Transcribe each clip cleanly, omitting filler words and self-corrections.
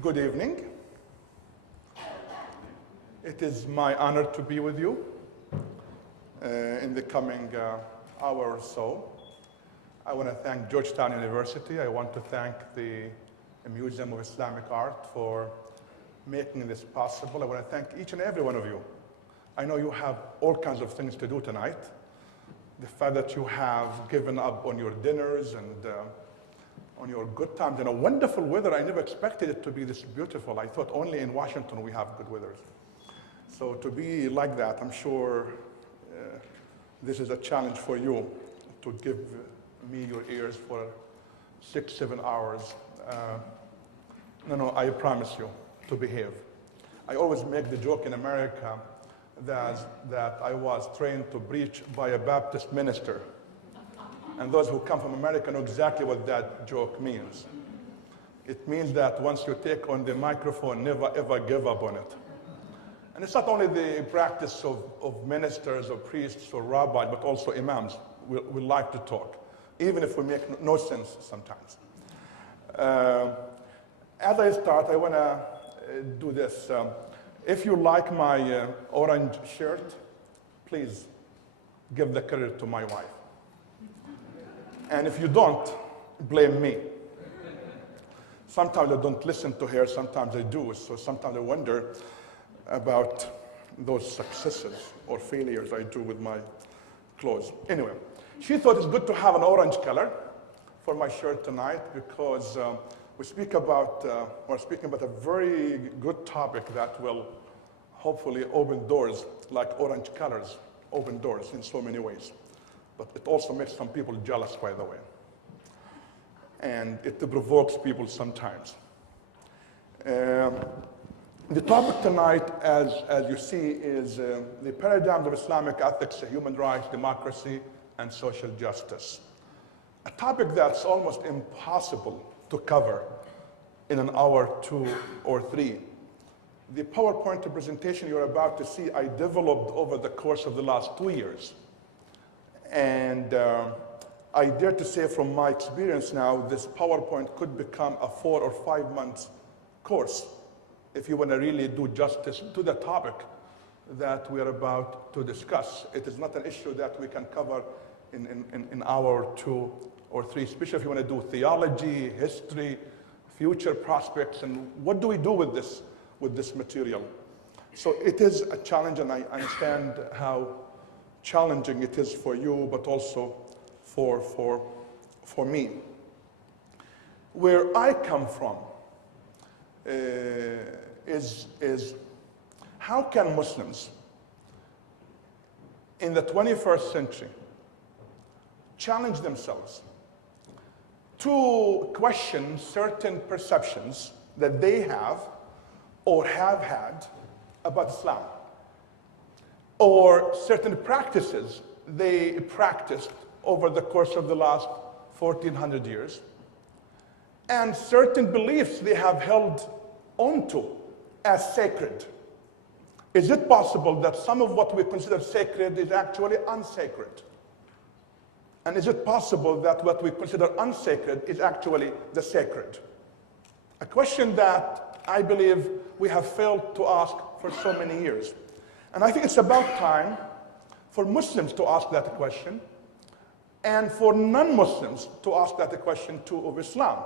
Good evening. It is my honor to be with you in the coming hour or so. I want to thank Georgetown University. I want to thank the Museum of Islamic Art for making this possible. I want to thank each and every one of you. I know you have all kinds of things to do tonight. The fact that you have given up on your dinners and on your good times and a wonderful weather. I never expected it to be this beautiful. I thought only in Washington we have good weather. So to be like that, I'm sure this is a challenge for you to give me your ears for 6-7 hours. No, I promise you to behave. I always make the joke in America that I was trained to preach by a Baptist minister. And those who come from America know exactly what that joke means. It means that once you take on the microphone, never ever give up on it. And it's not only the practice of ministers or priests or rabbis, but also imams. We like to talk, even if we make no sense sometimes. As I start, I want to do this. If you like my orange shirt, please give the credit to my wife. And if you don't, blame me. Sometimes I don't listen to her, sometimes I do. So sometimes I wonder about those successes or failures I do with my clothes. Anyway, she thought it's good to have an orange color for my shirt tonight because we're speaking about a very good topic that will hopefully open doors, like orange colors open doors in so many ways. But it also makes some people jealous, by the way. And it provokes people sometimes. The topic tonight, as you see, is the paradigms of Islamic ethics, human rights, democracy, and social justice. A topic that's almost impossible to cover in an hour, 2 or 3. The PowerPoint presentation you're about to see, I developed over the course of the last 2 years. And I dare to say from my experience now, this PowerPoint could become a 4 or 5 months course if you want to really do justice to the topic that we are about to discuss. It is not an issue that we can cover in an hour or 2 or 3, especially if you want to do theology, history, future prospects, and what do we do with this material. So it is a challenge, and I understand how challenging it is for you, but also for me. Where I come from is how can Muslims in the 21st century challenge themselves to question certain perceptions that they have or have had about Islam, or certain practices they practiced over the course of the last 1400 years, and certain beliefs they have held onto as sacred. Is it possible that some of what we consider sacred is actually unsacred? And is it possible that what we consider unsacred is actually the sacred? A question that I believe we have failed to ask for so many years. And I think it's about time for Muslims to ask that question and for non-Muslims to ask that question too of Islam.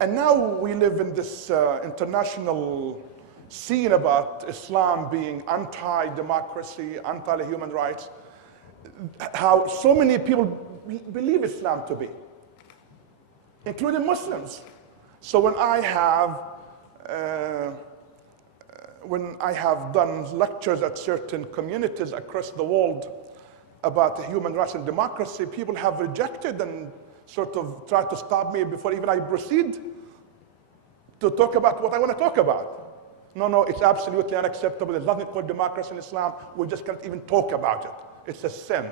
And now we live in this international scene about Islam being anti-democracy, anti-human rights, how so many people believe Islam to be, including Muslims. So when I have done lectures at certain communities across the world about human rights and democracy, people have rejected and sort of tried to stop me before even I proceed to talk about what I want to talk about. No, it's absolutely unacceptable. There's nothing called democracy in Islam. We just can't even talk about it. It's a sin.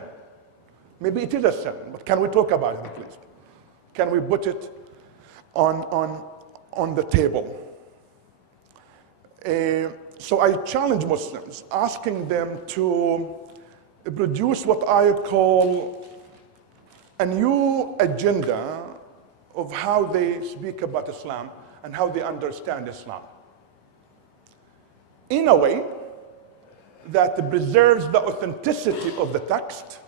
Maybe it is a sin, but can we talk about it at least? Can we put it on the table? So I challenge Muslims, asking them to produce what I call a new agenda of how they speak about Islam. and how they understand Islam in a way that preserves the authenticity of the text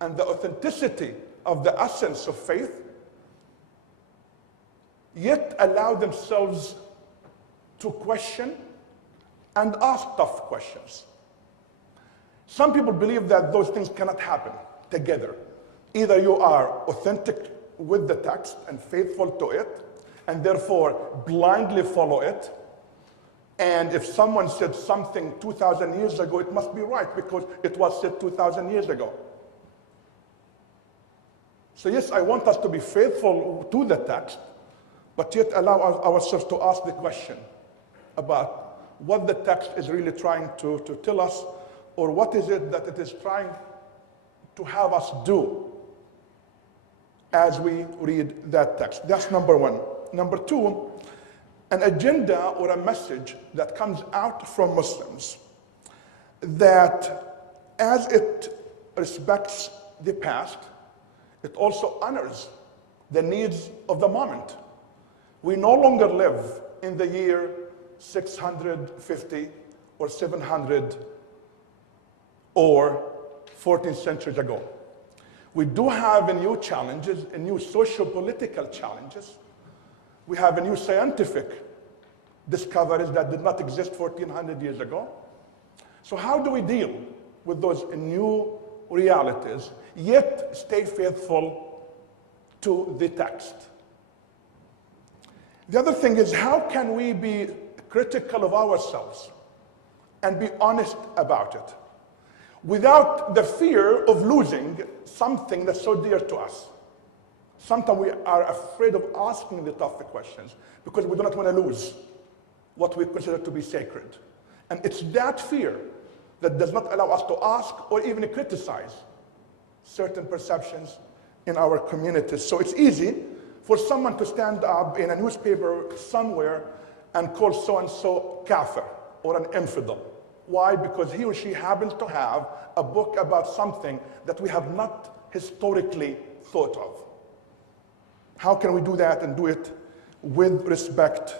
and the authenticity of the essence of faith, yet allow themselves to question and ask tough questions. Some people believe that those things cannot happen together. Either you are authentic with the text and faithful to it, and therefore blindly follow it, and if someone said something 2,000 years ago, it must be right because it was said 2,000 years ago. So yes, I want us to be faithful to the text, but yet allow ourselves to ask the question about what the text is really trying to tell us, or what is it that it is trying to have us do as we read that text. That's number one. Number two, an agenda or a message that comes out from Muslims that, as it respects the past, it also honors the needs of the moment. We no longer live in the year 650 or 700 or 14 centuries ago. We do have new challenges, new socio-political challenges. We have new scientific discoveries that did not exist 1,400 years ago. So how do we deal with those new realities, yet stay faithful to the text? The other thing is, how can we be critical of ourselves and be honest about it without the fear of losing something that's so dear to us? Sometimes we are afraid of asking the tough questions because we do not want to lose what we consider to be sacred. And it's that fear that does not allow us to ask or even criticize certain perceptions in our communities. So it's easy for someone to stand up in a newspaper somewhere and call so-and-so kafir or an infidel. Why? Because he or she happens to have a book about something that we have not historically thought of. How can we do that and do it with respect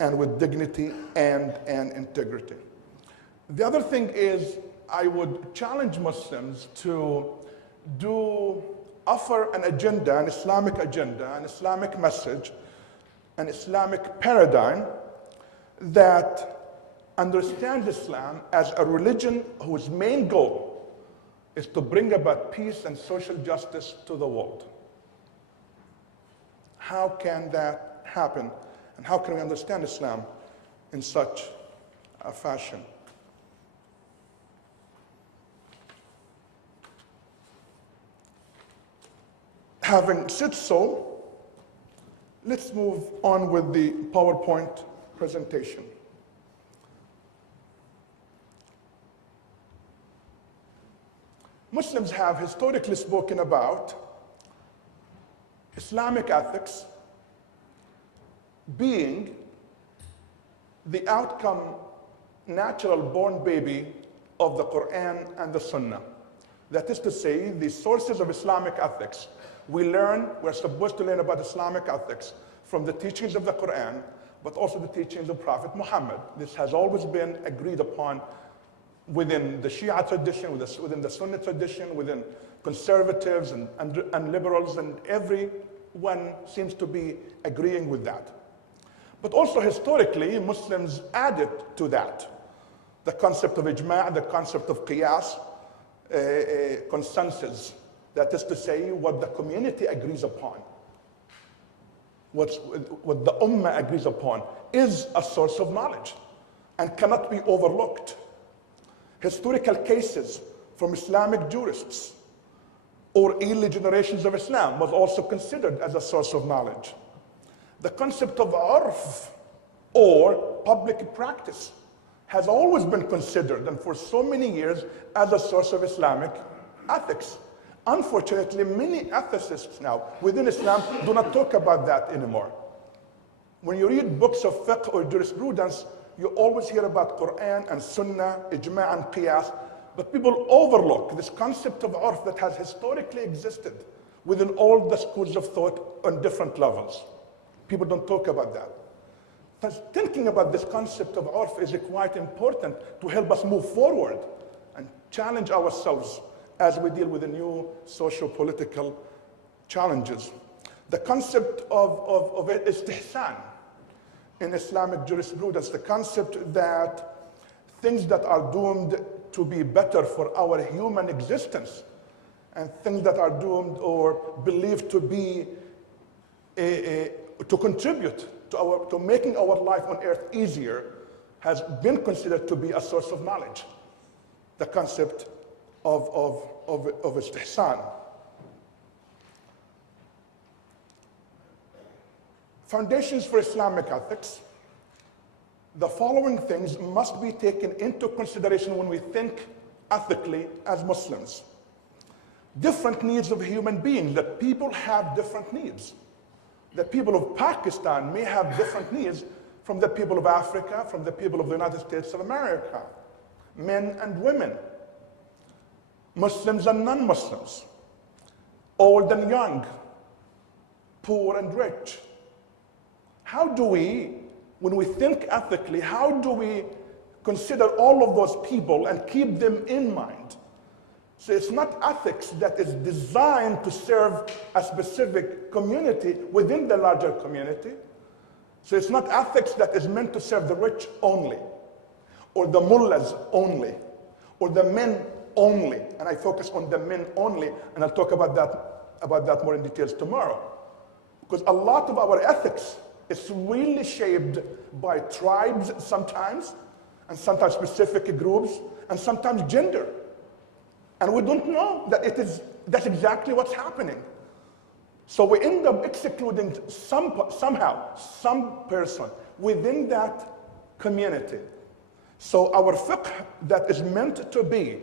and with dignity and integrity? The other thing is, I would challenge Muslims to offer an agenda, an Islamic message, an Islamic paradigm that understands Islam as a religion whose main goal is to bring about peace and social justice to the world. How can that happen? And how can we understand Islam in such a fashion? Having said so, let's move on with the PowerPoint presentation. Muslims have historically spoken about Islamic ethics being the outcome, natural born baby of the Quran and the Sunnah. That is to say, the sources of Islamic ethics. We're supposed to learn about Islamic ethics from the teachings of the Quran, but also the teachings of Prophet Muhammad. This has always been agreed upon within the Shia tradition, within the Sunni tradition, within conservatives and liberals, and everyone seems to be agreeing with that. But also historically, Muslims added to that the concept of ijma', the concept of qiyas, consensus. That is to say, what the community agrees upon, what the ummah agrees upon, is a source of knowledge and cannot be overlooked. Historical cases from Islamic jurists or early generations of Islam was also considered as a source of knowledge. The concept of urf, or public practice, has always been considered, and for so many years, as a source of Islamic ethics. Unfortunately, many ethicists now within Islam do not talk about that anymore. When you read books of fiqh or jurisprudence, you always hear about Quran and Sunnah, ijma' and qiyas, but people overlook this concept of urf that has historically existed within all the schools of thought on different levels. People don't talk about that. But thinking about this concept of urf is quite important to help us move forward and challenge ourselves as we deal with the new socio-political challenges. The concept of istihsan in Islamic jurisprudence, the concept that things that are doomed to be better for our human existence and things that are doomed or believed to be to contribute to making our life on earth easier has been considered to be a source of knowledge. The concept of istihsan. Foundations for Islamic ethics. The following things must be taken into consideration when we think ethically as Muslims. Different needs of human beings, that people have different needs. The people of Pakistan may have different needs from the people of Africa, from the people of the United States of America, men and women, Muslims and non-Muslims, old and young, poor and rich. How do we, when we think ethically, how do we consider all of those people and keep them in mind? So it's not ethics that is designed to serve a specific community within the larger community. So it's not ethics that is meant to serve the rich only, or the mullahs only, or the men only. And I focus on the men only, and I'll talk about that more in details tomorrow. Because a lot of our ethics is really shaped by tribes sometimes, and sometimes specific groups, and sometimes gender. And we don't know that that's exactly what's happening. So we end up excluding somehow some person within that community. So our fiqh that is meant to be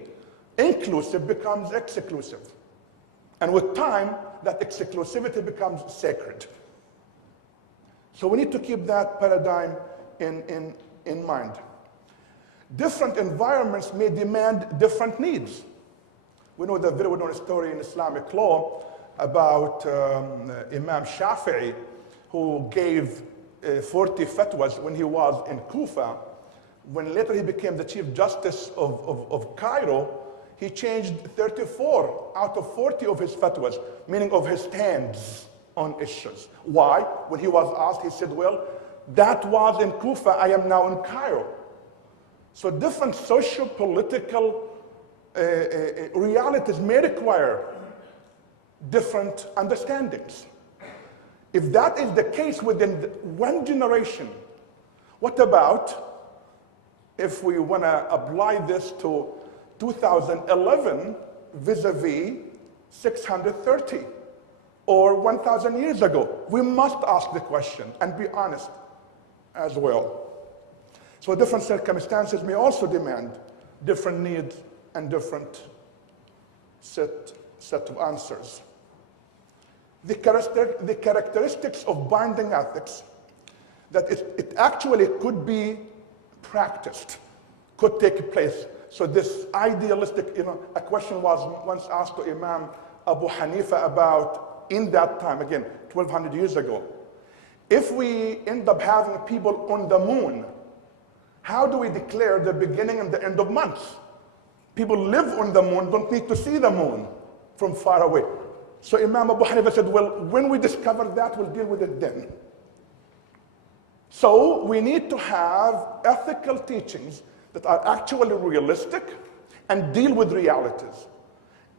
inclusive becomes exclusive. And with time, that exclusivity becomes sacred. So we need to keep that paradigm in mind. Different environments may demand different needs. We know the very well-known story in Islamic law about Imam Shafi'i, who gave 40 fatwas when he was in Kufa. When later he became the Chief Justice of Cairo, he changed 34 out of 40 of his fatwas, meaning of his stands on issues. Why? When he was asked, he said, well, that was in Kufa, I am now in Cairo. So different socio-political realities may require different understandings. If that is the case within one generation, what about if we want to apply this to 2011 vis-a-vis 630 or 1,000 years ago? We must ask the question and be honest as well. So different circumstances may also demand different needs and different set of answers. The characteristics of binding ethics, that it actually could be practiced, could take place. So this idealistic, a question was once asked to Imam Abu Hanifa about, in that time, again, 1,200 years ago, if we end up having people on the moon, how do we declare the beginning and the end of months? People live on the moon, don't need to see the moon from far away. So Imam Abu Hanifa said, well, when we discover that, we'll deal with it then. So we need to have ethical teachings that are actually realistic and deal with realities,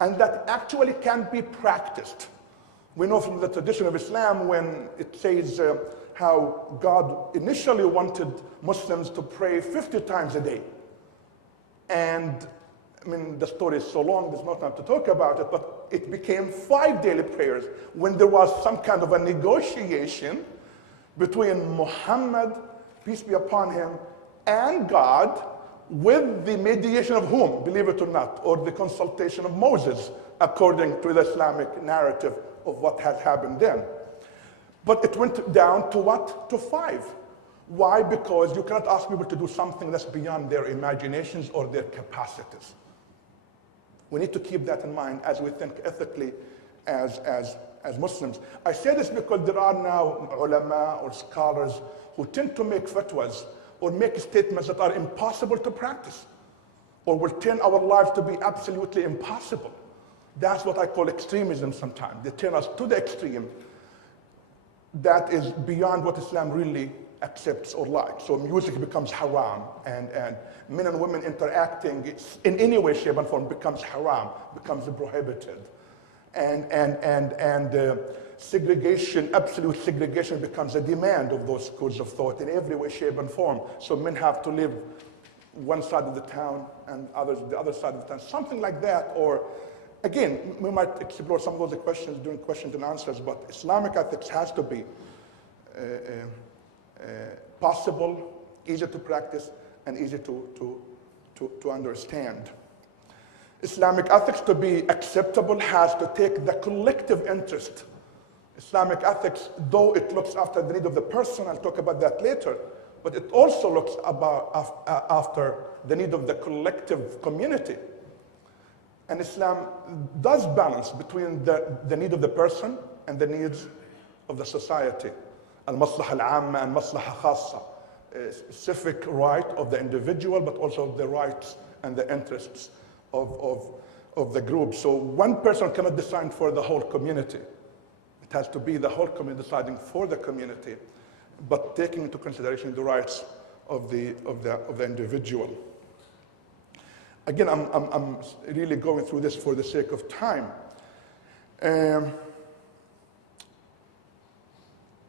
and that actually can be practiced. We know from the tradition of Islam when it says how God initially wanted Muslims to pray 50 times a day. And I mean, the story is so long, there's no time to talk about it, but it became 5 daily prayers when there was some kind of a negotiation between Muhammad, peace be upon him, and God, with the mediation of whom, believe it or not, or the consultation of Moses, according to the Islamic narrative of what had happened then. But it went down to what? To 5. Why? Because you cannot ask people to do something that's beyond their imaginations or their capacities. We need to keep that in mind as we think ethically as as Muslims. I say this because there are now ulama or scholars who tend to make fatwas or make statements that are impossible to practice or will turn our lives to be absolutely impossible. That's what I call extremism sometimes. They turn us to the extreme that is beyond what Islam really accepts or likes. So music becomes haram, and men and women interacting in any way, shape, and form becomes haram, becomes prohibited. And segregation, absolute segregation becomes a demand of those schools of thought in every way, shape, and form. So men have to live one side of the town and others the other side of the town, something like that. Or again, we might explore some of those questions during questions and answers, but Islamic ethics has to be possible, easy to practice, and easy to understand. Islamic ethics, to be acceptable, has to take the collective interest. Islamic ethics, though it looks after the need of the person, I'll talk about that later, but it also looks after the need of the collective community. And Islam does balance between the need of the person and the needs of the society. Al-maslaha al-amma and maslaha khassa. A specific right of the individual, but also the rights and the interests of the group. So one person cannot decide for the whole community. It has to be the whole community deciding for the community, but taking into consideration the rights of the individual. Again, I'm really going through this for the sake of time.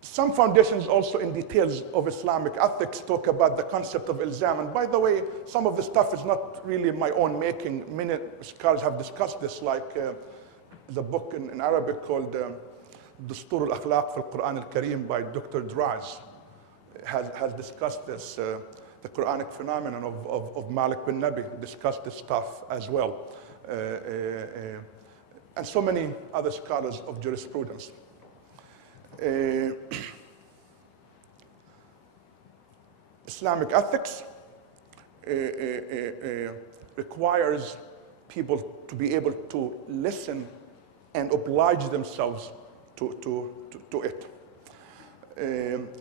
Some foundations also in details of Islamic ethics talk about the concept of ilzam. And by the way, some of this stuff is not really my own making. Many scholars have discussed this, like the book in Arabic called Dustur al-Akhlaq fi al-Quran al-Kareem by Dr. Draz has discussed this. The Quranic phenomenon of Malik bin Nabi discussed this stuff as well. And so many other scholars of jurisprudence. Islamic ethics requires people to be able to listen and oblige themselves to it.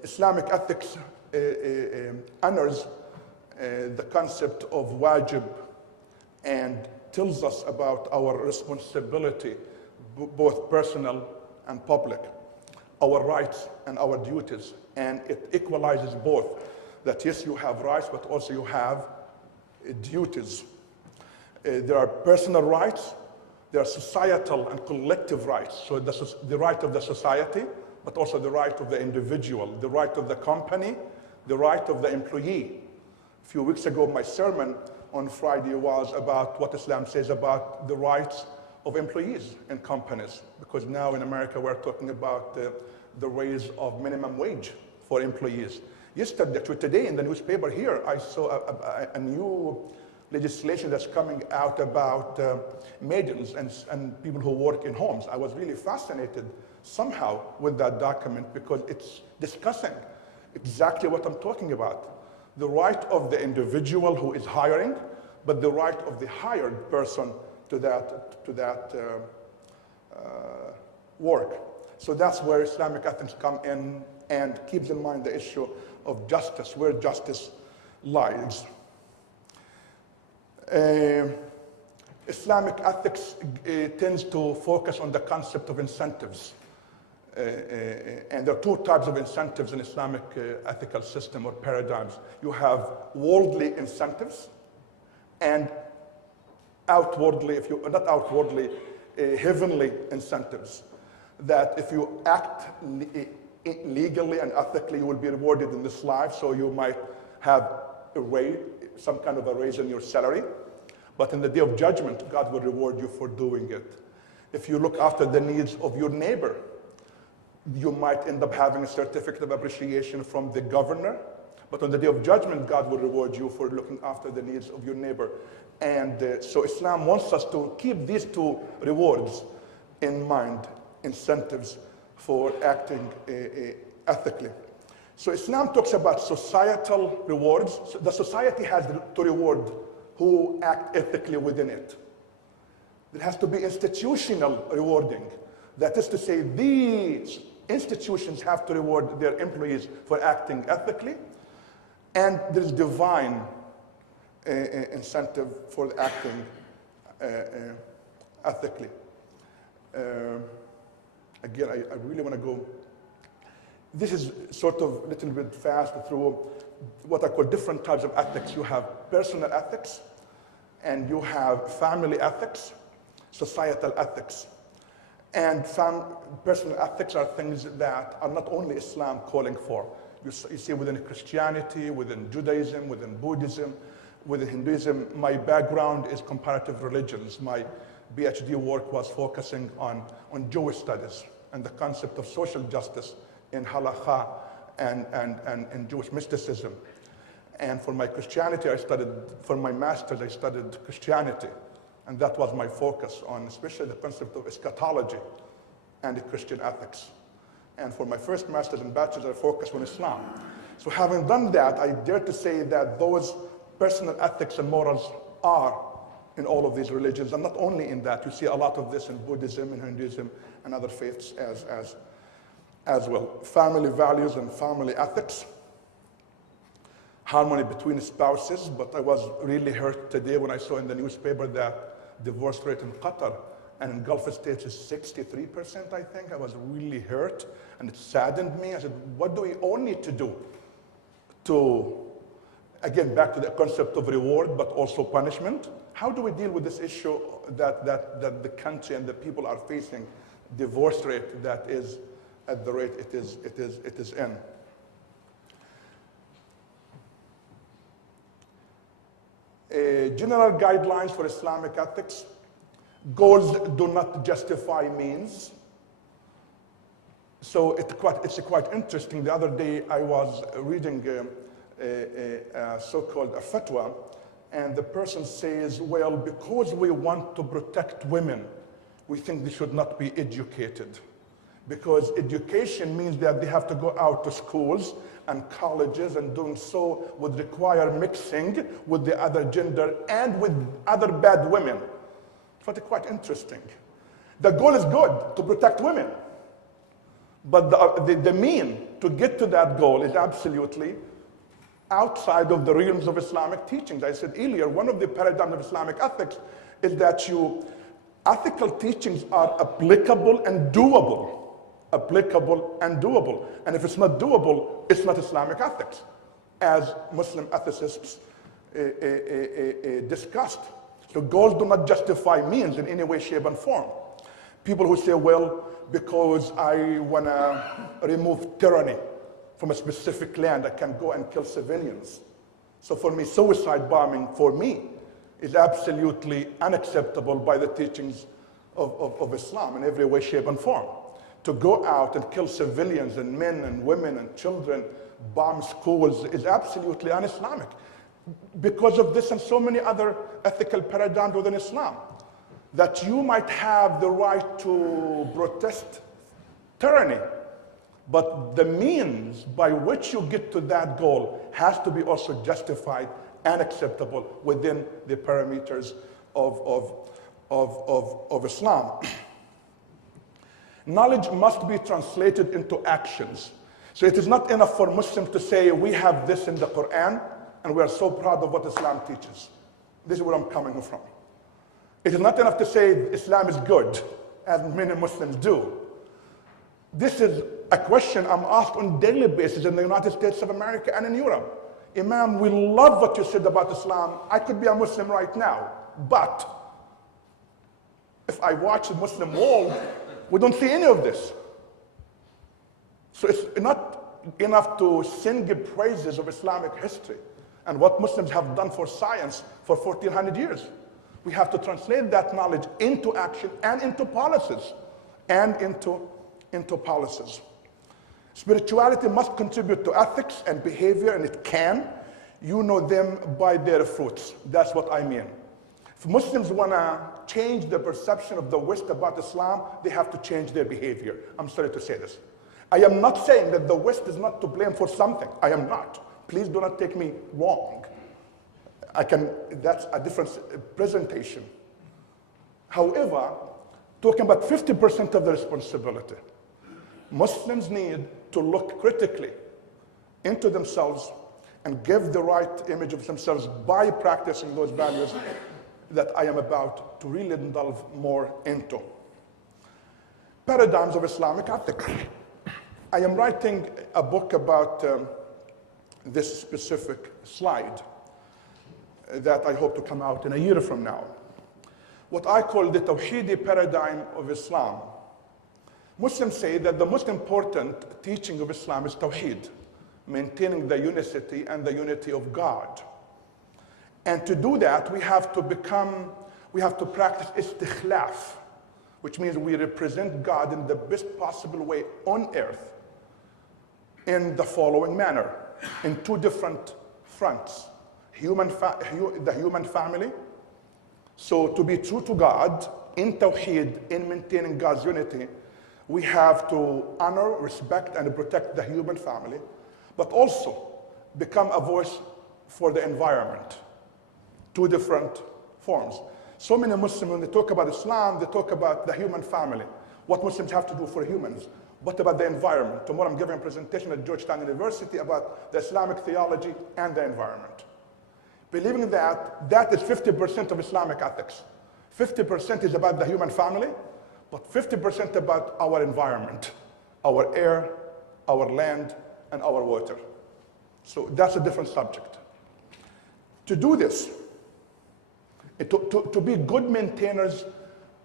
Islamic ethics honors the concept of wajib and tells us about our responsibility, both personal and public, our rights and our duties, and it equalizes both. That yes, you have rights, but also you have duties. There are personal rights, there are societal and collective rights. So the right of the society, but also the right of the individual, the right of the company, the right of the employee. A few weeks ago, my sermon on Friday was about what Islam says about the rights of employees in companies, because now in America we're talking about the raise of minimum wage for employees. Today in the newspaper here, I saw a new legislation that's coming out about maidens and people who work in homes. I was really fascinated somehow with that document because it's discussing exactly what I'm talking about. The right of the individual who is hiring, but the right of the hired person to that work. So that's where Islamic ethics come in and keeps in mind the issue of justice, where justice lies. Islamic ethics tends to focus on the concept of incentives. And there are two types of incentives in Islamic ethical system or paradigms. You have worldly incentives and outwardly, not outwardly, heavenly incentives. That if you act legally and ethically, you will be rewarded in this life. So you might have a raise, some kind of a raise in your salary. But in the day of judgment, God will reward you for doing it. If you look after the needs of your neighbor, you might end up having a certificate of appreciation from the governor. But on the day of judgment, God will reward you for looking after the needs of your neighbor. And so Islam wants us to keep these two rewards in mind, incentives for acting ethically. So Islam talks about societal rewards. So the society has to reward who act ethically within it. There has to be institutional rewarding. That is to say, these institutions have to reward their employees for acting ethically, and there is divine incentive for acting ethically. Again, I really want to go. This is sort of a little bit fast through what I call different types of ethics. You have personal ethics, and you have family ethics, societal ethics. And personal ethics are things that are not only Islam calling for. You see within Christianity, within Judaism, within Buddhism, within Hinduism. My background is comparative religions. My PhD work was focusing on Jewish studies and the concept of social justice in halakha and Jewish mysticism. And for my Christianity, for my master's, I studied Christianity. And that was my focus on especially the concept of eschatology and the Christian ethics. And for my first master's and bachelor's, I focused on Islam. So having done that, I dare to say that those personal ethics and morals are in all of these religions, and not only in that. You see a lot of this in Buddhism and Hinduism and other faiths as well. Family values and family ethics. Harmony between spouses, but I was really hurt today when I saw in the newspaper that divorce rate in Qatar and in Gulf states is 63%, I think. I was really hurt, and it saddened me. I said, what do we all need to do to, again, back to the concept of reward, but also punishment? How do we deal with this issue that the country and the people are facing, divorce rate that is at the rate it is in? General guidelines for Islamic ethics. Goals do not justify means. So it's quite interesting. The other day I was reading a so-called a fatwa, and the person says, well, because we want to protect women, we think they should not be educated. Because education means that they have to go out to schools and colleges, and doing so would require mixing with the other gender and with other bad women. It's quite interesting. The goal is good, to protect women. But the mean to get to that goal is absolutely outside of the realms of Islamic teachings. I said earlier, one of the paradigms of Islamic ethics is that ethical teachings are applicable and doable. Applicable and doable. And if it's not doable, it's not Islamic ethics, as Muslim ethicists discussed. So goals do not justify means in any way, shape, and form. People who say, well, because I want to remove tyranny from a specific land, I can go and kill civilians. So for me, suicide bombing, for me, is absolutely unacceptable by the teachings of Islam in every way, shape, and form. To go out and kill civilians and men and women and children, bomb schools, is absolutely un-Islamic. Because of this and so many other ethical paradigms within Islam, that you might have the right to protest tyranny, but the means by which you get to that goal has to be also justified and acceptable within the parameters of Islam. Knowledge must be translated into actions. So it is not enough for Muslims to say, we have this in the Quran, and we are so proud of what Islam teaches. This is where I'm coming from. It is not enough to say Islam is good, as many Muslims do. This is a question I'm asked on a daily basis in the United States of America and in Europe. Imam, we love what you said about Islam. I could be a Muslim right now, but if I watch the Muslim world, we don't see any of this. So it's not enough to sing praises of Islamic history and what Muslims have done for science for 1400 years. We have to translate that knowledge into action and into policies. Spirituality must contribute to ethics and behavior, and it can. You know them by their fruits. That's what I mean. If Muslims want to change the perception of the West about Islam, they have to change their behavior. I'm sorry to say this. I am not saying that the West is not to blame for something. I am not. Please do not take me wrong. That's a different presentation. However, talking about 50% of the responsibility. Muslims need to look critically into themselves and give the right image of themselves by practicing those values that I am about to really delve more into. Paradigms of Islamic ethics. I am writing a book about this specific slide that I hope to come out in a year from now. What I call the Tawheedi paradigm of Islam. Muslims say that the most important teaching of Islam is Tawheed, maintaining the unicity and the unity of God. And to do that, we have to practice istikhlaf, which means we represent God in the best possible way on earth in the following manner, in two different fronts. The human family. So to be true to God, in Tawheed, in maintaining God's unity, we have to honor, respect, and protect the human family, but also become a voice for the environment. Two different forms. So many Muslims, when they talk about Islam, they talk about the human family, what Muslims have to do for humans. What about the environment? Tomorrow I'm giving a presentation at Georgetown University about the Islamic theology and the environment. Believing that is 50% of Islamic ethics. 50% is about the human family, but 50% about our environment, our air, our land, and our water. So that's a different subject. To do this, to be good maintainers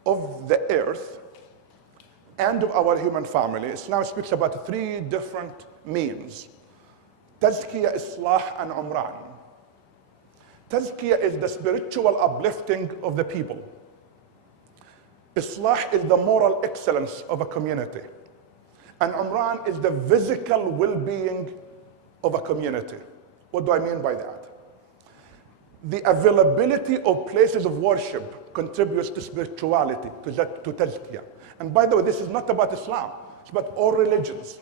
of the earth and of our human family, Islam speaks about three different means: Tazkiyah, Islah, and Umran. Tazkiyah is the spiritual uplifting of the people. Islah is the moral excellence of a community. And Umran is the physical well-being of a community. What do I mean by that? The availability of places of worship contributes to spirituality, to Tazkiyah. And by the way, this is not about Islam, it's about all religions.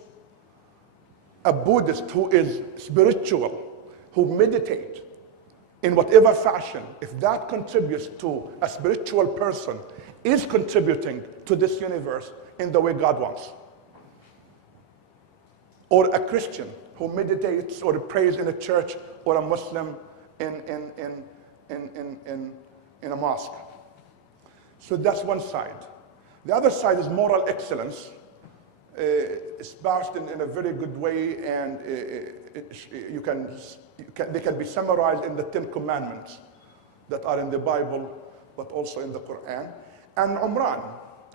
A Buddhist who is spiritual, who meditates in whatever fashion, if that contributes to a spiritual person, is contributing to this universe in the way God wants. Or a Christian who meditates or prays in a church, or a Muslim in a mosque. So that's one side. The other side is moral excellence, espoused in a very good way, and they can be summarized in the 10 Commandments that are in the Bible, but also in the Quran. And Umran.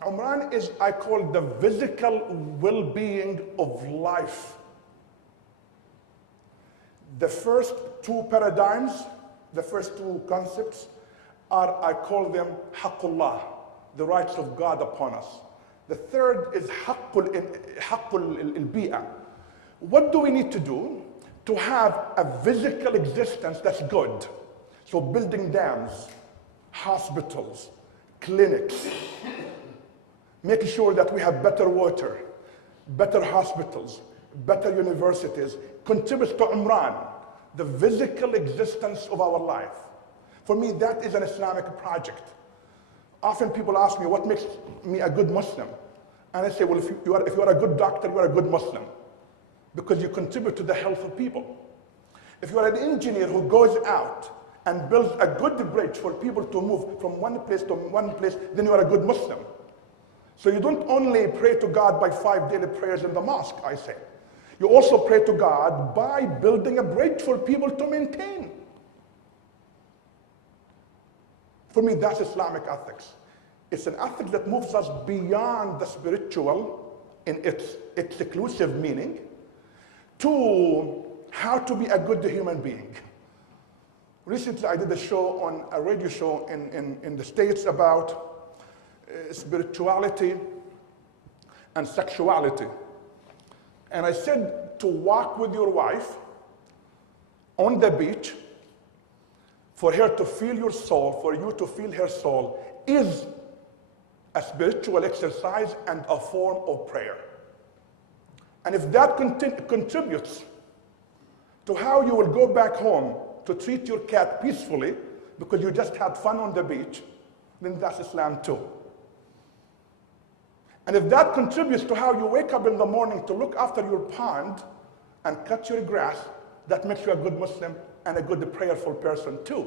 Umran is, I call, the physical well-being of life. The first two paradigms, the first two concepts are, I call them Haqqullah, the rights of God upon us. The third is Haqqul al-Bi'a. What do we need to do to have a physical existence that's good? So building dams, hospitals, clinics, making sure that we have better water, better hospitals, better universities, contributes to Umran, the physical existence of our life. For me, that is an Islamic project. Often people ask me, what makes me a good Muslim? And I say, well, if you are a good doctor, you are a good Muslim, because you contribute to the health of people. If you are an engineer who goes out and builds a good bridge for people to move from one place to one place, then you are a good Muslim. So you don't only pray to God by 5 daily prayers in the mosque, I say. You also pray to God by building a bridge for people to maintain. For me, that's Islamic ethics. It's an ethic that moves us beyond the spiritual in its exclusive meaning to how to be a good human being. Recently, I did a radio show in the States about spirituality and sexuality. And I said to walk with your wife on the beach, for her to feel your soul, for you to feel her soul, is a spiritual exercise and a form of prayer. And if that contributes to how you will go back home to treat your cat peacefully because you just had fun on the beach, then that's Islam too. And if that contributes to how you wake up in the morning to look after your pond and cut your grass, that makes you a good Muslim and a good prayerful person too.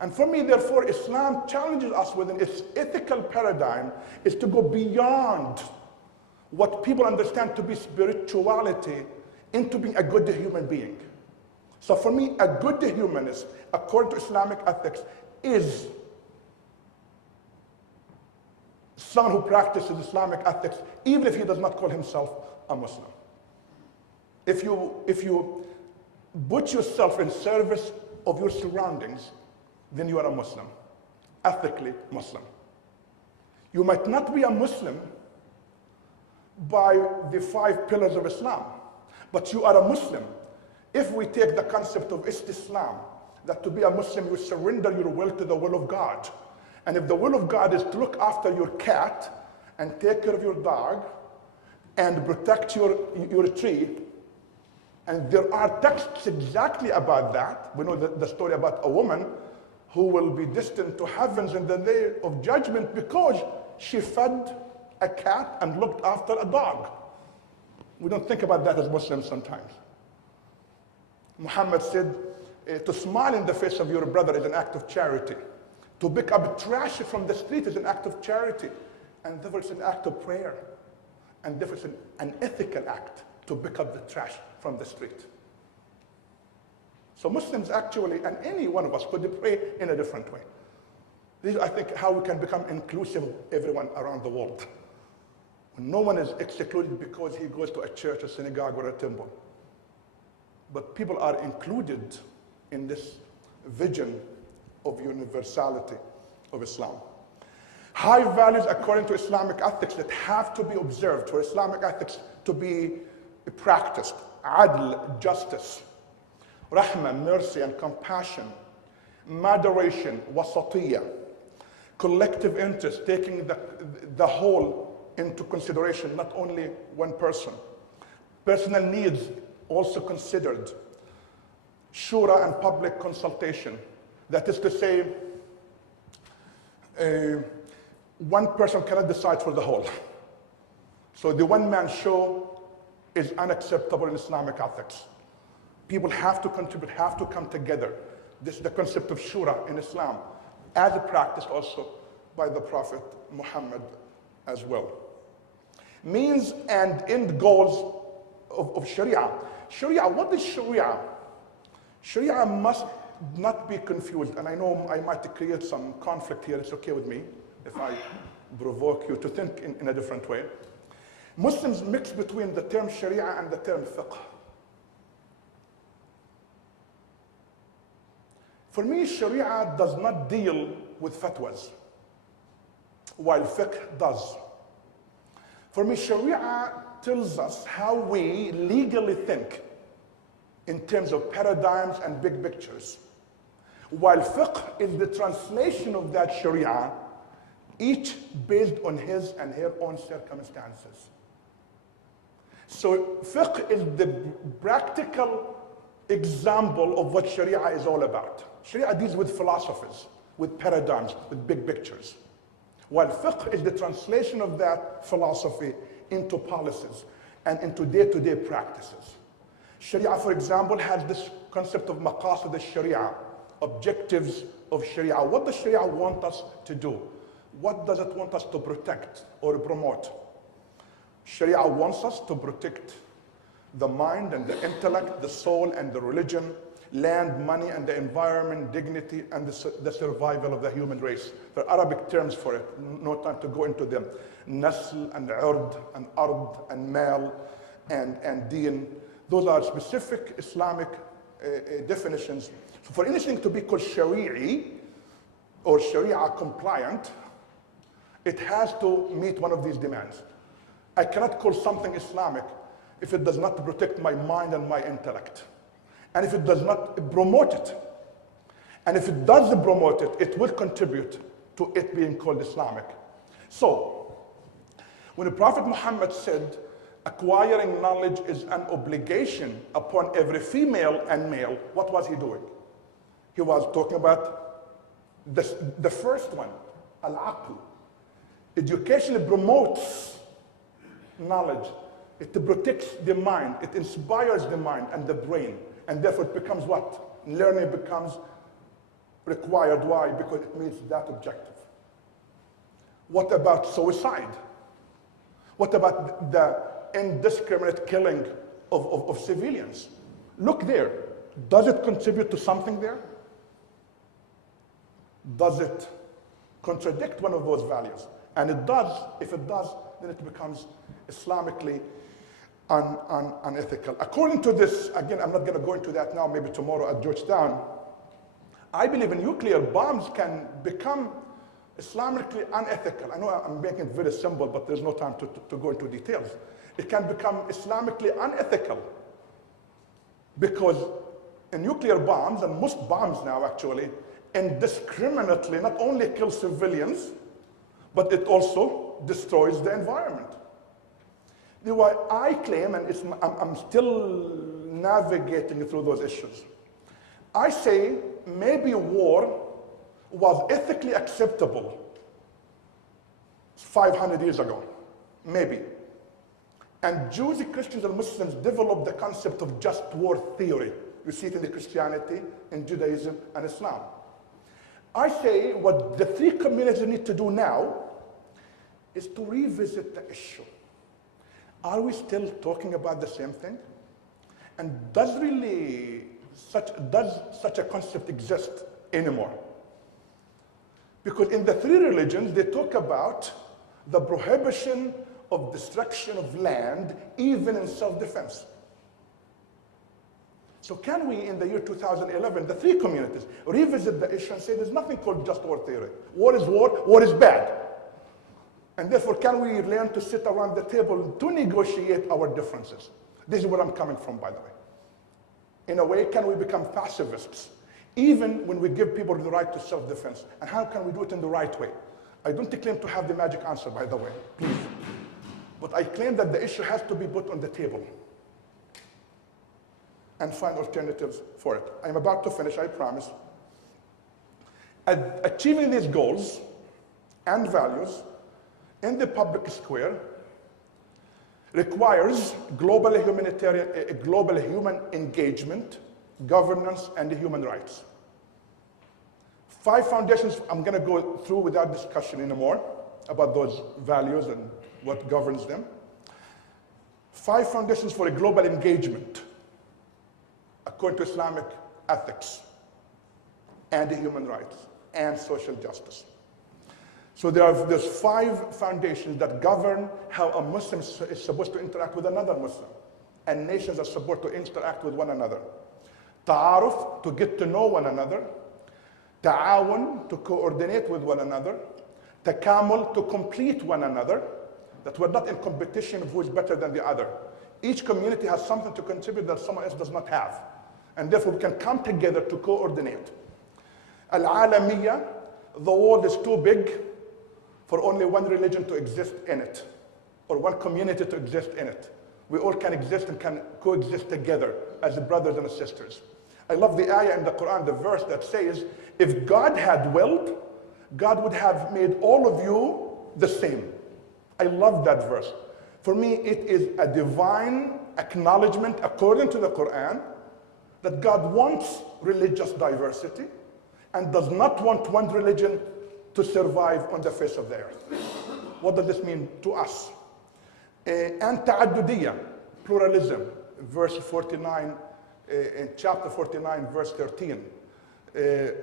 And for me, therefore, Islam challenges us within its ethical paradigm is to go beyond what people understand to be spirituality into being a good human being. So for me, a good humanist, according to Islamic ethics, is someone who practices Islamic ethics, even if he does not call himself a Muslim. If you put yourself in service of your surroundings, then you are a Muslim, ethically Muslim. You might not be a Muslim by the 5 pillars of Islam, but you are a Muslim if we take the concept of Islam, that to be a Muslim, you surrender your will to the will of God. And if the will of God is to look after your cat and take care of your dog and protect your tree, and there are texts exactly about that. We know the story about a woman who will be destined to heavens in the day of judgment because she fed a cat and looked after a dog. We don't think about that as Muslims sometimes. Muhammad said, to smile in the face of your brother is an act of charity. To pick up trash from the street is an act of charity. And therefore it's an act of prayer. And therefore it's an ethical act to pick up the trash from the street. So Muslims actually, and any one of us, could pray in a different way. This is, I think, how we can become inclusive of everyone around the world. When no one is excluded because he goes to a church, a synagogue, or a temple. But people are included in this vision of universality of Islam. High values according to Islamic ethics that have to be observed for Islamic ethics to be practiced. Adl, justice. Rahmah, mercy and compassion. Moderation, wasatiyya. Collective interest, taking the whole into consideration, not only one person. Personal needs also considered. Shura and public consultation. That is to say, one person cannot decide for the whole. So the one-man show is unacceptable in Islamic ethics. People have to contribute, have to come together. This is the concept of shura in Islam, as practiced also by the Prophet Muhammad as well. Means and end goals of Sharia. Sharia, what is Sharia? Sharia must not be confused, and I know I might create some conflict here. It's okay with me if I provoke you to think in a different way. Muslims mix between the term Sharia and the term fiqh. For me, Sharia does not deal with fatwas, while fiqh does. For me, Sharia tells us how we legally think in terms of paradigms and big pictures, while fiqh is the translation of that Sharia, each based on his and her own circumstances. So fiqh is the practical example of what Sharia is all about. Sharia deals with philosophies, with paradigms, with big pictures, while fiqh is the translation of that philosophy into policies and into day-to-day practices. Sharia, for example, has this concept of maqasid al-Sharia, objectives of Sharia. What does Sharia want us to do? What does it want us to protect or promote? Sharia wants us to protect the mind and the intellect, the soul and the religion, land, money and the environment, dignity and the survival of the human race. There are Arabic terms for it, no time to go into them. Nasl and urd and ard and mal and deen. Those are specific Islamic definitions. So for anything to be called Shari'i or Sharia compliant, it has to meet one of these demands. I cannot call something Islamic if it does not protect my mind and my intellect. And if it does not promote it. And if it does promote it, it will contribute to it being called Islamic. So, when the Prophet Muhammad said, acquiring knowledge is an obligation upon every female and male, what was he doing? He was talking about the first one, al-aql. Education promotes knowledge. It protects the mind. It inspires the mind and the brain. And therefore it becomes what? Learning becomes required. Why? Because it meets that objective. What about suicide? What about the indiscriminate killing of civilians? Look there. Does it contribute to something there? Does it contradict one of those values? And it does. If it does, then it becomes Islamically unethical. According to this, again, I'm not going to go into that now, maybe tomorrow at Georgetown, I believe nuclear bombs can become Islamically unethical. I know I'm making it very simple, but there's no time to go into details. It can become Islamically unethical because nuclear bombs, and most bombs now actually, indiscriminately not only kill civilians, but it also destroys the environment. Why I claim, and I'm still navigating through those issues, I say maybe war was ethically acceptable 500 years ago, maybe. And Jews, Christians, and Muslims developed the concept of just war theory. You see it in the Christianity, in Judaism, and Islam. I say what the three communities need to do now is to revisit the issue. Are we still talking about the same thing? And does such a concept exist anymore? Because in the three religions, they talk about the prohibition of destruction of land, even in self-defense. So can we, in the year 2011, the three communities, revisit the issue and say there's nothing called just war theory. War is war, war is bad. And therefore, can we learn to sit around the table to negotiate our differences? This is where I'm coming from, by the way. In a way, can we become pacifists, even when we give people the right to self-defense? And how can we do it in the right way? I don't claim to have the magic answer, by the way, please. But I claim that the issue has to be put on the table and find alternatives for it. I'm about to finish, I promise. Achieving these goals and values in the public square requires global human engagement, governance, and human rights. 5 foundations I'm going to go through without discussion anymore about those values and what governs them. 5 foundations for a global engagement according to Islamic ethics and human rights and social justice. So there's 5 foundations that govern how a Muslim is supposed to interact with another Muslim, and nations are supposed to interact with one another. Ta'aruf, to get to know one another. Ta'awun, to coordinate with one another. Takamul, to complete one another, that we're not in competition of who is better than the other. Each community has something to contribute that someone else does not have, and therefore we can come together to coordinate. Al-Alamiyya, the world is too big for only one religion to exist in it, or one community to exist in it. We all can exist and can coexist together as brothers and sisters. I love the ayah in the Quran, the verse that says, if God had willed, God would have made all of you the same. I love that verse. For me, it is a divine acknowledgement, according to the Quran, that God wants religious diversity and does not want one religion to survive on the face of the earth. What does this mean to us? And ta'addudiyya, pluralism, verse 49, in chapter 49, verse 13.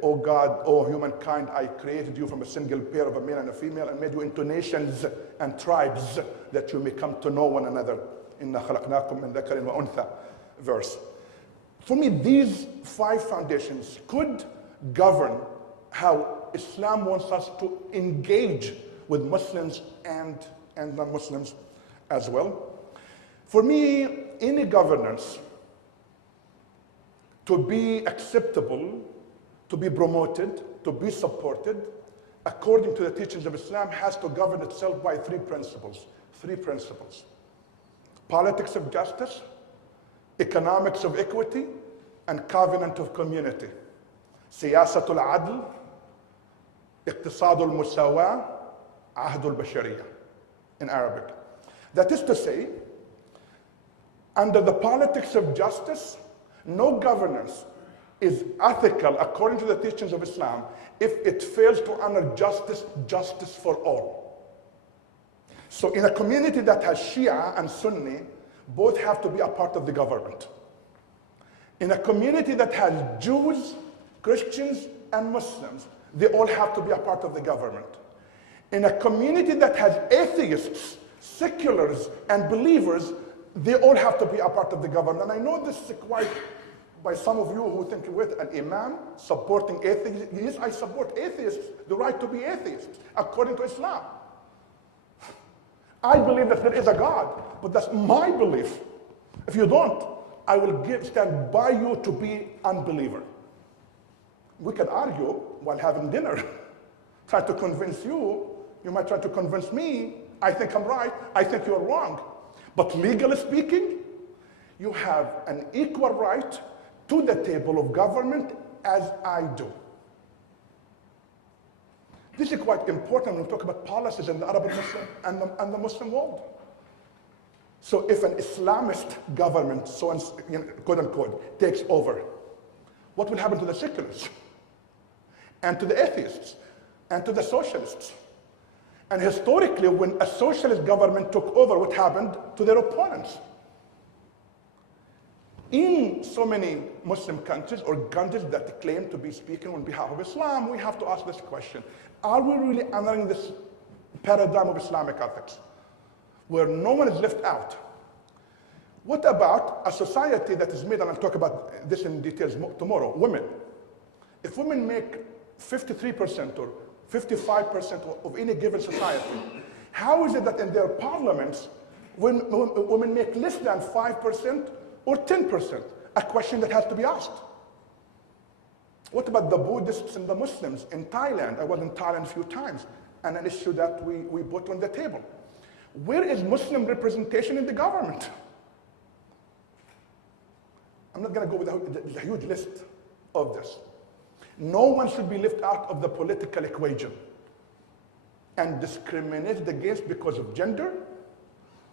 O God, O humankind, I created you from a single pair of a male and a female and made you into nations and tribes that you may come to know one another. Inna khalaqnakum min dhakarin wa untha, verse. For me, these 5 foundations could govern how Islam wants us to engage with Muslims and non-Muslims as well. For me, any governance to be acceptable, to be promoted, to be supported, according to the teachings of Islam, has to govern itself by 3 principles. 3 principles. Politics of justice, economics of equity, and covenant of community. Siyasatul adl, اقتصاد المساواة, Ahdul Bashariya in Arabic. That is to say, under the politics of justice, no governance is ethical according to the teachings of Islam if it fails to honor justice for all. So in a community that has Shia and Sunni, both have to be a part of the government. In a community that has Jews, Christians, and Muslims, they all have to be a part of the government. In a community that has atheists, seculars, and believers, they all have to be a part of the government. And I know this is quite, by some of you who think, wait, an imam supporting atheists? Yes, I support atheists, the right to be atheists, according to Islam. I believe that there is a God, but that's my belief. If you don't, I will stand by you to be unbeliever. We can argue while having dinner, try to convince you, you might try to convince me, I think I'm right, I think you're wrong. But legally speaking, you have an equal right to the table of government as I do. This is quite important when we talk about policies in the Arab Muslim and the Muslim world. So if an Islamist government, so quote unquote, takes over, what will happen to the seculars? And to the atheists? And to the socialists? And historically, when a socialist government took over, what happened to their opponents? In so many Muslim countries or countries that claim to be speaking on behalf of Islam, we have to ask this question. Are we really honoring this paradigm of Islamic ethics, where no one is left out? What about a society that is made, and I'll talk about this in details tomorrow, women. If women make 53% or 55% of any given society, how is it that in their parliaments, when women make less than 5% or 10%? A question that has to be asked. What about the Buddhists and the Muslims in Thailand? I was in Thailand a few times, and an issue that we put on the table. Where is Muslim representation in the government? I'm not going to go with a huge list of this. No one should be left out of the political equation and discriminated against because of gender,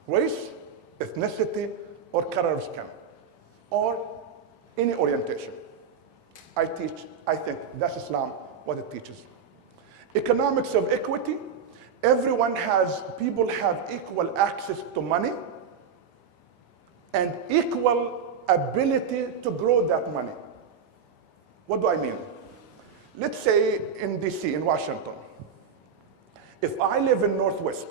race, ethnicity, or color of skin, or any orientation. I think that's Islam, what it teaches. Economics of equity. People have equal access to money and equal ability to grow that money. What do I mean? Let's say in DC, in Washington, if I live in Northwest,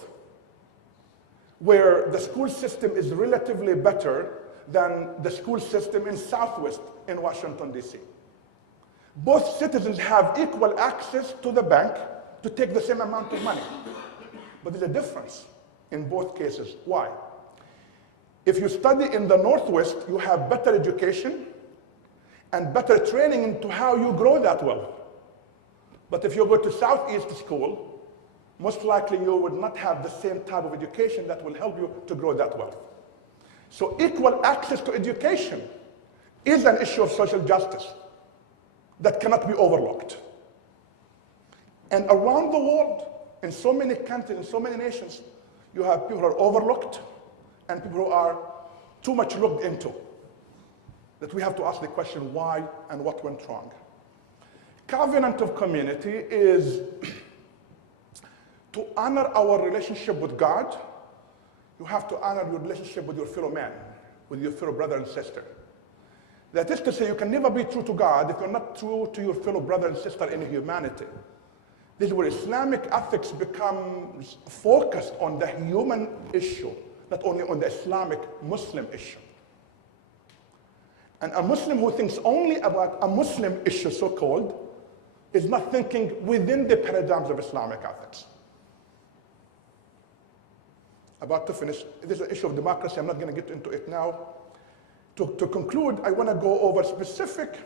where the school system is relatively better than the school system in Southwest in Washington, DC. Both citizens have equal access to the bank to take the same amount of money. But there's a difference in both cases. Why? If you study in the Northwest, you have better education and better training into how you grow that wealth. But if you go to Southeast school, most likely you would not have the same type of education that will help you to grow that wealth. So equal access to education is an issue of social justice that cannot be overlooked. And around the world, in so many countries, in so many nations, you have people who are overlooked and people who are too much looked into. That we have to ask the question why and what went wrong. Covenant of community is to honor our relationship with God. You have to honor your relationship with your fellow man, with your fellow brother and sister. That is to say, you can never be true to God if you're not true to your fellow brother and sister in humanity. This is where Islamic ethics becomes focused on the human issue, not only on the Islamic Muslim issue. And a Muslim who thinks only about a Muslim issue, so-called, is not thinking within the paradigms of Islamic ethics. About to finish, this is an issue of democracy. I'm not going to get into it now. To conclude, I want to go over specific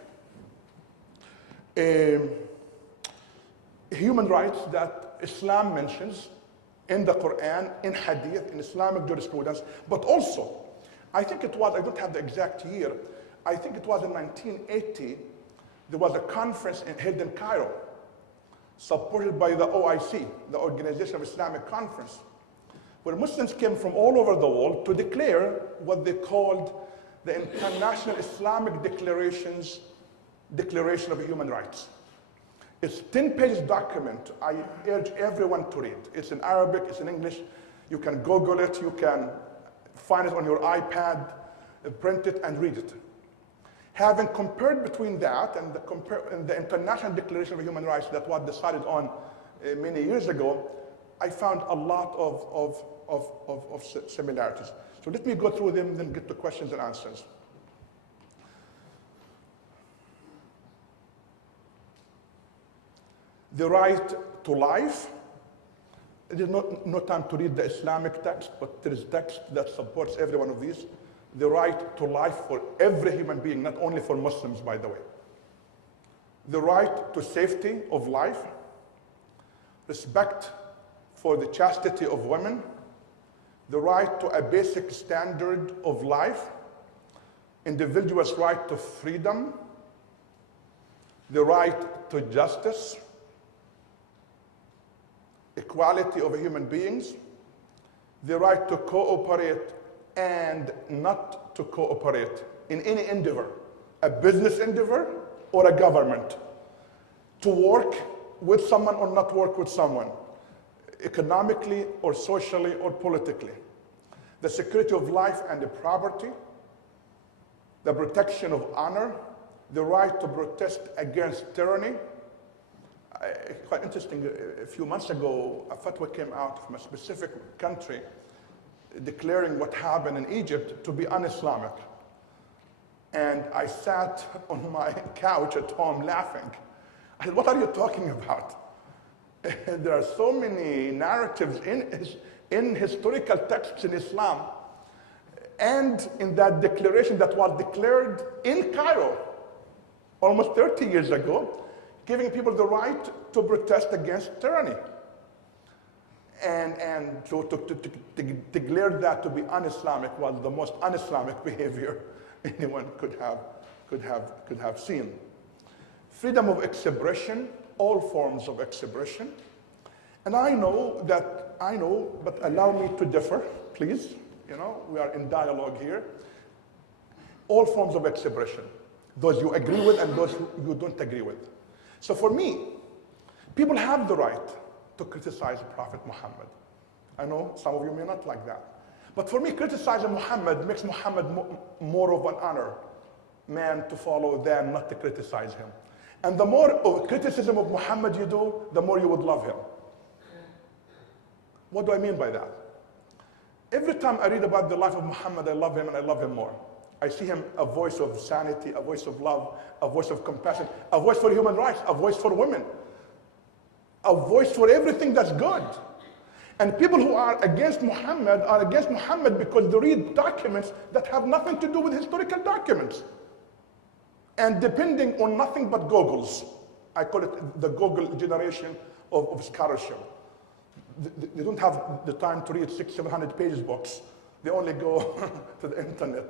human rights that Islam mentions in the Quran, in Hadith, in Islamic jurisprudence, but also, I think it was, I don't have the exact year, I think it was in 1980, there was a conference held in Cairo. supported by the OIC, the Organization of Islamic Conference, where Muslims came from all over the world to declare what they called the International Islamic Declaration of Human Rights. It's a 10-page document. I urge everyone to read. It's in Arabic, it's in English. You can Google it, you can find it on your iPad, print it and read it. Having compared between that and the International Declaration of Human Rights that was decided on many years ago, I found a lot of similarities. So let me go through them and then get to questions and answers. The right to life. There's no time to read the Islamic text, but there is text that supports every one of these. The right to life for every human being, not only for Muslims, by the way. The right to safety of life. Respect for the chastity of women. The right to a basic standard of life. Individuals' right to freedom. The right to justice. Equality of human beings. The right to cooperate and not to cooperate in any endeavor, a business endeavor or a government, to work with someone or not work with someone, economically or socially or politically, the security of life and the property, the protection of honor, the right to protest against tyranny. Quite interesting, a few months ago, a fatwa came out from a specific country declaring what happened in Egypt to be un-Islamic. And I sat on my couch at home laughing. I said, what are you talking about? There are so many narratives in historical texts in Islam and in that declaration that was declared in Cairo almost 30 years ago, giving people the right to protest against tyranny. And so to declare that to be un-Islamic was the most un-Islamic behavior anyone could have seen. Freedom of expression, all forms of expression. And I know, but allow me to differ, please. You know, we are in dialogue here. All forms of expression, those you agree with and those you don't agree with. So for me, people have the right to criticize Prophet Muhammad. I know some of you may not like that. But for me, criticizing Muhammad makes Muhammad more of an honor man to follow than not to criticize him. And the more criticism of Muhammad you do, the more you would love him. What do I mean by that? Every time I read about the life of Muhammad, I love him and I love him more. I see him a voice of sanity, a voice of love, a voice of compassion, a voice for human rights, a voice for women, a voice for everything that's good. And people who are against Muhammad because they read documents that have nothing to do with historical documents. And depending on nothing but Googles. I call it the Google generation of scholarship. They don't have the time to read 600-700 pages books. They only go to the internet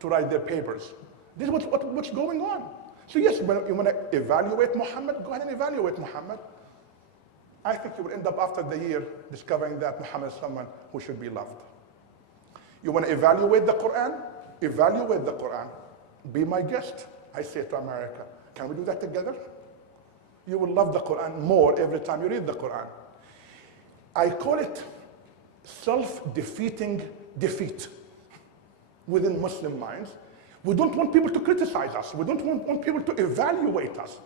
to write their papers. This is what's going on. So yes, when you want to evaluate Muhammad, go ahead and evaluate Muhammad. I think you will end up after the year discovering that Muhammad is someone who should be loved. You want to evaluate the Quran? Evaluate the Quran. Be my guest, I say to America. Can we do that together? You will love the Quran more every time you read the Quran. I call it self-defeating defeat within Muslim minds. We don't want people to criticize us. We don't want people to evaluate us.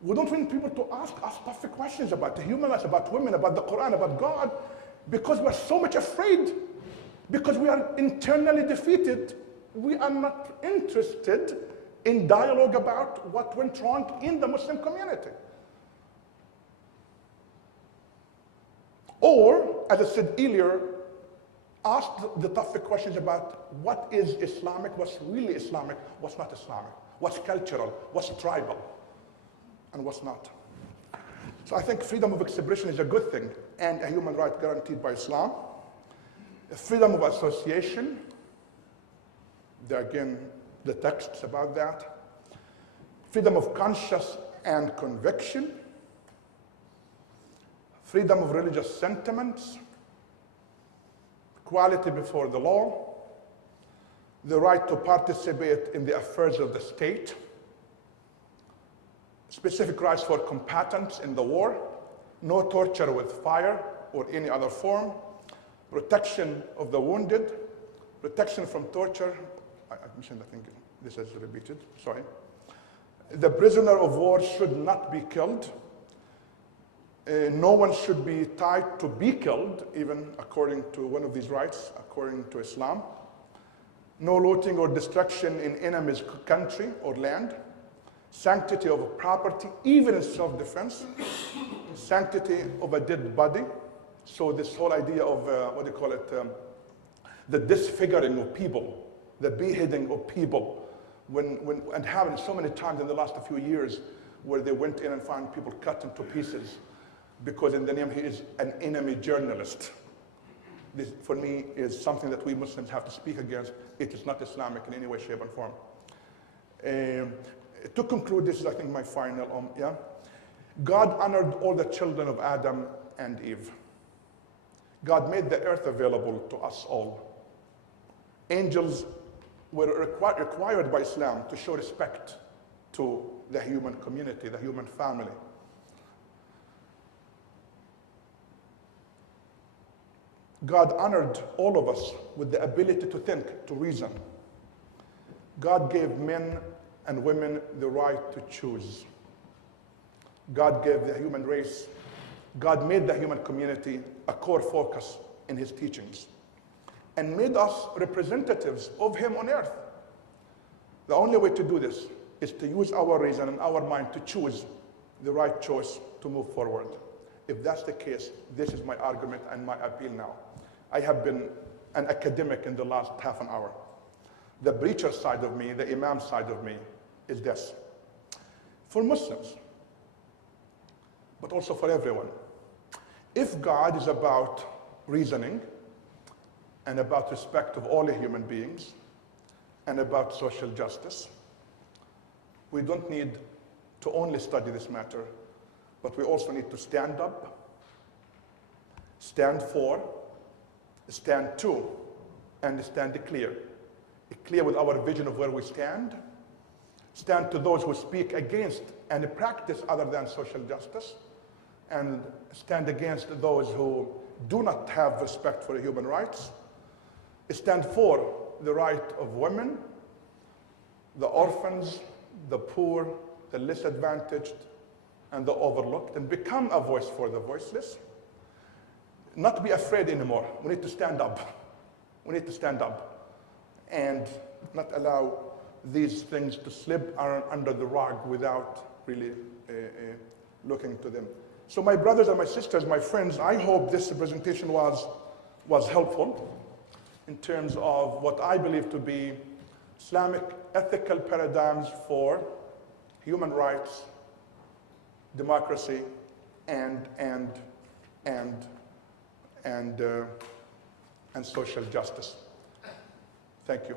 We don't want people to ask us tough questions about the human rights, about women, about the Quran, about God, because we're so much afraid, because we are internally defeated. We are not interested in dialogue about what went wrong in the Muslim community. Or, as I said earlier, ask the tough questions about what is Islamic, what's really Islamic, what's not Islamic, what's cultural, what's tribal, and what's not. So I think freedom of expression is a good thing and a human right guaranteed by Islam. Freedom of association, again, the texts about that. Freedom of conscience and conviction. freedom of religious sentiments, equality before the law, the right to participate in the affairs of the state, specific rights for combatants in the war, no torture with fire or any other form, protection of the wounded, protection from torture. I mentioned, I think this is repeated, sorry. The prisoner of war should not be killed. No one should be tied to be killed, even according to one of these rights, according to Islam. No looting or destruction in enemy's country or land. Sanctity of property, even in self-defense. Sanctity of a dead body. So this whole idea of, what do you call it, the disfiguring of people, the beheading of people, and happened so many times in the last few years where they went in and found people cut into pieces because in the name he is an enemy journalist. This, for me, is something that we Muslims have to speak against. It is not Islamic in any way, shape, and form. To conclude, this is, I think, my final, God honored all the children of Adam and Eve. God made the earth available to us all. Angels were required by Islam to show respect to the human community, the human family. God honored all of us with the ability to think, to reason. God gave men and women the right to choose. God gave the human race, God made the human community a core focus in his teachings and made us representatives of him on earth. The only way to do this is to use our reason and our mind to choose the right choice to move forward. If that's the case, this is my argument and my appeal now. I have been an academic in the last half an hour. The preacher side of me, the imam side of me, is this. For Muslims, but also for everyone, if God is about reasoning and about respect of all human beings and about social justice, we don't need to only study this matter, but we also need to stand up, stand for, stand to, and stand clear. Clear with our vision of where we stand to those who speak against and practice other than social justice, and stand against those who do not have respect for human rights, stand for the right of women, the orphans, the poor, the less advantaged, and the overlooked, and become a voice for the voiceless. Not be afraid anymore. We need to stand up. We need to stand up and not allow these things to slip under the rug without really looking to them. So my brothers and my sisters, my friends, I hope this presentation was helpful in terms of what I believe to be Islamic ethical paradigms for human rights, democracy, and social justice. Thank you.